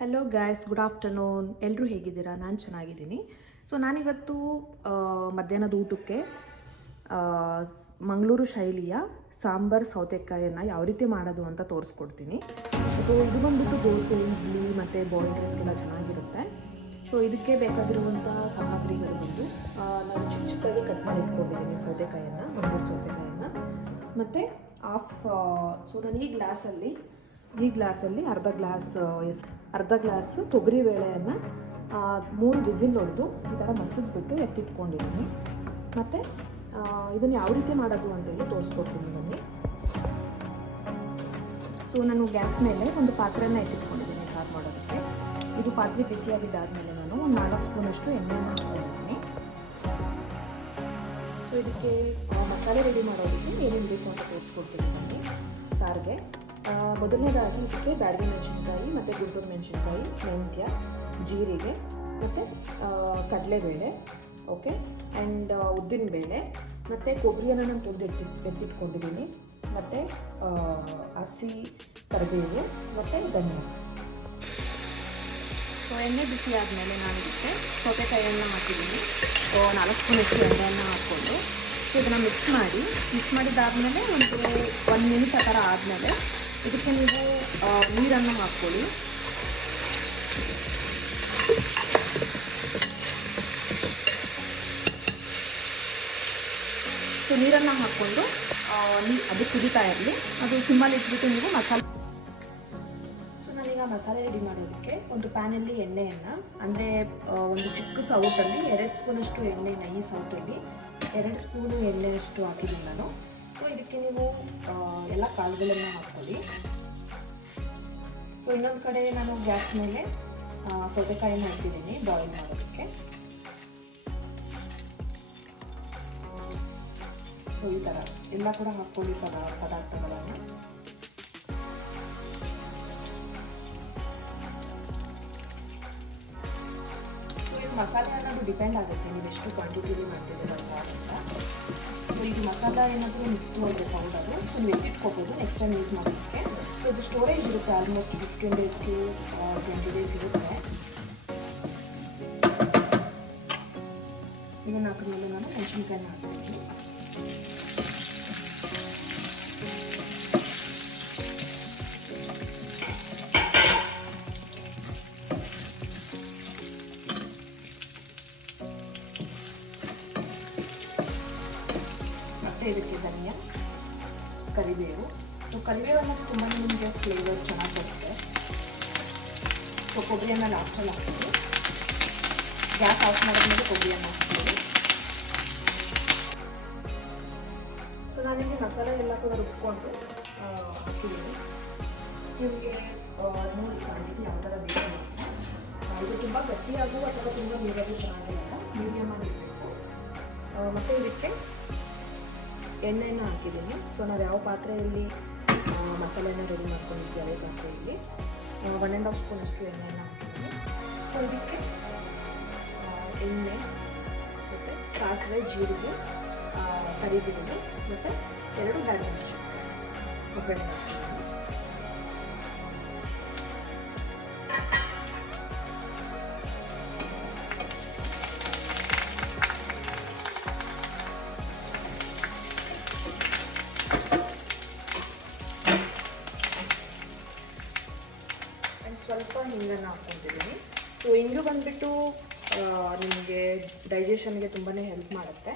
Hello guys, good afternoon. ಎಲ್ಲರೂ ಹೇಗಿದ್ದೀರಾ? ನಾನು ಚೆನ್ನಾಗಿದ್ದೀನಿ. ಸೊ ನಾನಿವತ್ತು ಮಧ್ಯಾಹ್ನದ ಊಟಕ್ಕೆ ಮಂಗಳೂರು ಶೈಲಿಯ ಸಾಂಬಾರ್ ಸೌತೆಕಾಯನ್ನು ಯಾವ ರೀತಿ ಮಾಡೋದು ಅಂತ ತೋರಿಸ್ಕೊಡ್ತೀನಿ. ಸೊ ಇದು ಬಂದ್ಬಿಟ್ಟು ದೋಸೆ, ಇಡ್ಲಿ ಮತ್ತು ಬಾಯ್ಲ್ಡ್ ರೈಸ್ಗೆಲ್ಲ ಚೆನ್ನಾಗಿರುತ್ತೆ. ಸೊ ಇದಕ್ಕೆ ಬೇಕಾಗಿರುವಂಥ ಸಾಮಗ್ರಿಗಳು ಬಂದು ನಾನು ಚಿಕ್ಕ ಚಿಕ್ಕದಾಗಿ ಕಟ್ ಮಾಡಿ ಇಟ್ಕೊಂಡಿದ್ದೀನಿ ಸೌತೆಕಾಯನ್ನು, ಮಂಗಳೂರು ಸೌತೆಕಾಯನ್ನು. ಮತ್ತು ಸೊ ನಾನು ಈ ಗ್ಲಾಸಲ್ಲಿ ಅರ್ಧ ಗ್ಲಾಸ್ ತೊಗರಿಬೇಳೆಯನ್ನು 3 ವಿಸಿಲ್ ಹೊಡೆದು ಈ ಥರ ಮಸದ್ಬಿಟ್ಟು ಎತ್ತಿಟ್ಕೊಂಡಿದ್ದೀನಿ. ಮತ್ತು ಇದನ್ನು ಯಾವ ರೀತಿ ಮಾಡೋದು ಅಂತೇಳಿ ತೋರಿಸ್ಕೊಡ್ತೀನಿ ಬನ್ನಿ. ಸೊ ನಾನು ಗ್ಯಾಸ್ ಮೇಲೆ ಒಂದು ಪಾತ್ರೆನ ಎತ್ತಿಟ್ಕೊಂಡಿದ್ದೀನಿ ಸಾರು ಮಾಡೋದಕ್ಕೆ. ಇದು ಪಾತ್ರೆ ಬಿಸಿಯಾಗಿದ್ದಾದಮೇಲೆ ನಾನು ಒಂದು 4 ಸ್ಪೂನಷ್ಟು ಎಣ್ಣೆಯನ್ನು ಹಾಕ್ಕೊಂಡಿದ್ದೀನಿ. ಸೊ ಇದಕ್ಕೆ ಮಸಾಲೆ ರೆಡಿ ಮಾಡೋದಕ್ಕೆ ಏನೇನು ಬೇಕು ಅಂತ ತೋರಿಸ್ಕೊಡ್ತೀನಿ ಬನ್ನಿ. ಸಾರಿಗೆ ಮೊದಲನೇದಾಗಿ ಇದಕ್ಕೆ ಬ್ಯಾಡಗಿ ಮೆಣಸಿನ್ಕಾಯಿ ಮತ್ತು ಗುಂಟೂರು ಮೆಣಸಿನ್ಕಾಯಿ, ಮೆಂತ್ಯ, ಜೀರಿಗೆ ಮತ್ತು ಕಡಲೆಬೇಳೆ, ಓಕೆ, ಆ್ಯಂಡ್ ಉದ್ದಿನಬೇಳೆ ಮತ್ತು ಕೊಬ್ಬರಿಯನ್ನು ನಾನು ಎತ್ತಿಟ್ಕೊಂಡಿದ್ದೀನಿ, ಮತ್ತು ಹಸಿ ಕರಿಬೇವು ಮತ್ತು ಧನಿಯಾ. ಸೊ ಎಣ್ಣೆ ಬಿಸಿ ಆದಮೇಲೆ ನಾನು ಇದಕ್ಕೆ ಸೌತೆಕಾಯಿಯನ್ನು ಹಾಕಿದ್ದೀನಿ. 4 ಸ್ಪೂನಷ್ಟು ಎಣ್ಣೆಯನ್ನು ಹಾಕ್ಕೊಂಡು ಸೊ ಇದನ್ನು ಮಿಕ್ಸ್ ಮಾಡಿದ್ದಾದಮೇಲೆ ಒಂದು 1 ಮಿನಿಟ್ ಆ ಥರ ಆದಮೇಲೆ ಇದಕ್ಕೆ ನೀವು ನೀರನ್ನು ಹಾಕ್ಕೊಳ್ಳಿ. ಸೊ ನೀರನ್ನು ಹಾಕ್ಕೊಂಡು ಅದು ಕುದೀತಾ ಇರಲಿ, ಅದು ಸಿಮ್ಮಲ್ಲಿ ಇಟ್ಬಿಟ್ಟು ನೀವು ಮಸಾಲೆ. ಸೊ ನಾನೀಗ ಮಸಾಲೆ ರೆಡಿ ಮಾಡೋದಕ್ಕೆ ಒಂದು ಪ್ಯಾನಲ್ಲಿ ಎಣ್ಣೆಯನ್ನು, ಅಂದರೆ ಒಂದು ಚಿಕ್ಕ ಸೌಟಲ್ಲಿ 2 ಸ್ಪೂನಷ್ಟು ಎಣ್ಣೆನ, ಈ ಸೌಟಲ್ಲಿ 2 ಸ್ಪೂನು ಎಣ್ಣೆಯಷ್ಟು ಹಾಕಿದ್ದೀನಿ ನಾನು. ಸೊ ಇದಕ್ಕೆ ನೀವು ಎಲ್ಲ ಕಾಳುಗಳನ್ನು ಹಾಕ್ಕೊಳ್ಳಿ. ಸೊ ಇನ್ನೊಂದು ಕಡೆ ನಾನು ಗ್ಯಾಸ್ ಮೇಲೆ ಸೌತೆಕಾಯಿನ ಹಾಕಿದ್ದೀನಿ ಬಾಯ್ಲ್ ಮಾಡೋದಕ್ಕೆ. ಸೊ ಈ ಥರ ಎಲ್ಲ ಕೂಡ ಹಾಕ್ಕೊಳ್ಳಿ ಪದಾರ್ಥಗಳನ್ನು. ಮಸಾಲೆ ಅನ್ನೋದು ಡಿಪೆಂಡ್ ಆಗುತ್ತೆ ನೀವು ಎಷ್ಟು ಕ್ವಾಂಟಿಟಿಲಿ ಮಾಡ್ತಿದ್ದೀರ ಅಂತ. ಸೊ ಇದು ಮಸಾಲ ಏನಾದರೂ ಮಿಕ್ಸ್ ಮಾಡಬೇಕು ಪೌಡರು, ಸೊ ನೀವು ಎತ್ತಿಟ್ಕೋಬೋದು ನೆಕ್ಸ್ಟ್ ಟೈಮ್ ಯೂಸ್ ಮಾಡೋದಕ್ಕೆ. ಸೊ ಇದು ಸ್ಟೋರೇಜ್ ಇರುತ್ತೆ, ಆಲ್ಮೋಸ್ಟ್ 15 days to 20 days ಇರುತ್ತೆ. ಇದನ್ನು ಹಾಕಿದ್ಮೇಲೆ ನಾನು ಮೆಣಸಿನ್ಕಾಯಿನ ಹಾಕ್ತೀನಿ. ಇದಕ್ಕೆ ಧನಿಯಾ, ಕರಿಬೇವು. ಸೊ ಕರಿಬೇವು ಅನ್ನೋದು ತುಂಬಾ ನಿಮಗೆ ಫ್ಲೇವರ್ ಚೆನ್ನಾಗಿ ಬರುತ್ತೆ. ಸೊ ಕೊಬ್ಬರಿಯನ್ನು ಲಾಸ್ಟಲ್ಲಿ ಹಾಕ್ತೀವಿ. ಗ್ಯಾಸ್ ಆಫ್ ಮಾಡಿದ್ಮೇಲೆ ಕೊಬ್ಬರಿಯನ್ನು ಹಾಕ್ತೀವಿ. ಸೊ ನಾನಿಲ್ಲಿ ಮಸಾಲೆ ಎಲ್ಲ ಕೂಡ ರುಬ್ಕೊಂಡು ಹಾಕಿದ್ದೀನಿ. ನಿಮಗೆ ನೋಡಿ ಕ್ವಾಂಟಿಟಿ ಯಾವ ಥರ ಬೇಕು. ಇದು ತುಂಬ ಗಟ್ಟಿಯಾಗೂ ಅಥವಾ ತುಂಬ ನೀರಾಗೂ ಚೆನ್ನಾಗಿಲ್ಲ, ಮೀಡಿಯಮ್ ಆಗಿರಬೇಕು. ಮತ್ತು ಇದಕ್ಕೆ ಎಣ್ಣೆಯನ್ನು ಹಾಕಿದ್ದೀನಿ. ಸೊ ನಾವು ಯಾವ ಪಾತ್ರೆಯಲ್ಲಿ ಮಸಾಲೆನ ರೆಡಿ ಮಾಡ್ಕೊಂಡಿದ್ದೀವಿ ಅದೇ ಪಾತ್ರೆಯಲ್ಲಿ 1.5 ಸ್ಪೂನಷ್ಟು ಎಣ್ಣೆಯನ್ನು ಹಾಕಿದ್ದೀನಿ. ಸೊ ಇದಕ್ಕೆ ಎಣ್ಣೆ ಮತ್ತು ಸಾಸಿವೆ, ಜೀರಿಗೆ, ಕರಿಬೇವು ಮತ್ತು 2 ಬ್ಯಾಡಗಿ ಮೆಣಸಿನ್ಕಾಯಿ ಒಗ್ಗರಣೆ ಹಾಕ್ತೀನಿ. ಸ್ವಲ್ಪ ಹಿಂಗನ್ನು ಹಾಕ್ಕೊತಿದ್ದೀನಿ. ಸೊ ಹಿಂಗು ಬಂದುಬಿಟ್ಟು ನಿಮಗೆ ಡೈಜೆಷನ್ಗೆ ತುಂಬಾ ಹೆಲ್ಪ್ ಮಾಡುತ್ತೆ.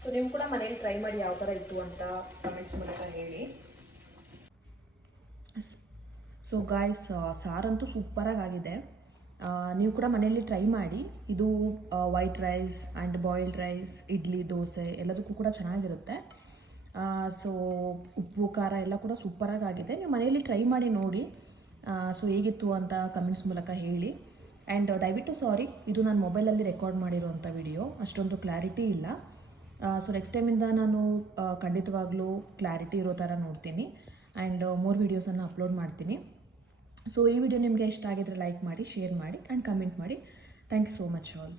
ಸೊ ನೀವು ಕೂಡ ಮನೇಲಿ ಟ್ರೈ ಮಾಡಿ ಯಾವ ಥರ ಇತ್ತು ಅಂತ ಕಮೆಂಟ್ಸ್ ಮೂಲಕ ಹೇಳಿ. ಸೊ ಗಾಯ್ಸ್, ಸಾರಂತೂ ಸೂಪರಾಗಿ ಆಗಿದೆ. ನೀವು ಕೂಡ ಮನೆಯಲ್ಲಿ ಟ್ರೈ ಮಾಡಿ. ಇದು white rice and boiled rice, idli, dosa ಎಲ್ಲದಕ್ಕೂ ಕೂಡ ಚೆನ್ನಾಗಿರುತ್ತೆ. ಸೊ ಉಪ್ಪು ಖಾರ ಎಲ್ಲ ಕೂಡ ಸೂಪರಾಗಿ ಆಗಿದೆ. ನೀವು ಮನೆಯಲ್ಲಿ ಟ್ರೈ ಮಾಡಿ ನೋಡಿ. ಸೊ ಹೇಗಿತ್ತು ಅಂತ ಕಮೆಂಟ್ಸ್ ಮೂಲಕ ಹೇಳಿ. ಆ್ಯಂಡ್ ದಯವಿಟ್ಟು ಸಾರಿ, ಇದು ನಾನು ಮೊಬೈಲಲ್ಲಿ ರೆಕಾರ್ಡ್ ಮಾಡಿರೋಂಥ ವಿಡಿಯೋ, ಅಷ್ಟೊಂದು ಕ್ಲಾರಿಟಿ ಇಲ್ಲ. ಸೊ ನೆಕ್ಸ್ಟ್ ಟೈಮಿಂದ ನಾನು ಖಂಡಿತವಾಗ್ಲೂ ಕ್ಲಾರಿಟಿ ಇರೋ ಥರ ನೋಡ್ತೀನಿ ಆ್ಯಂಡ್ ಮೋರ್ ವೀಡಿಯೋಸನ್ನು ಅಪ್ಲೋಡ್ ಮಾಡ್ತೀನಿ. ಸೊ ಈ ವಿಡಿಯೋ ನಿಮಗೆ ಇಷ್ಟ ಆಗಿದ್ರೆ ಲೈಕ್ ಮಾಡಿ, ಶೇರ್ ಮಾಡಿ ಆ್ಯಂಡ್ ಕಮೆಂಟ್ ಮಾಡಿ. Thank you so much all.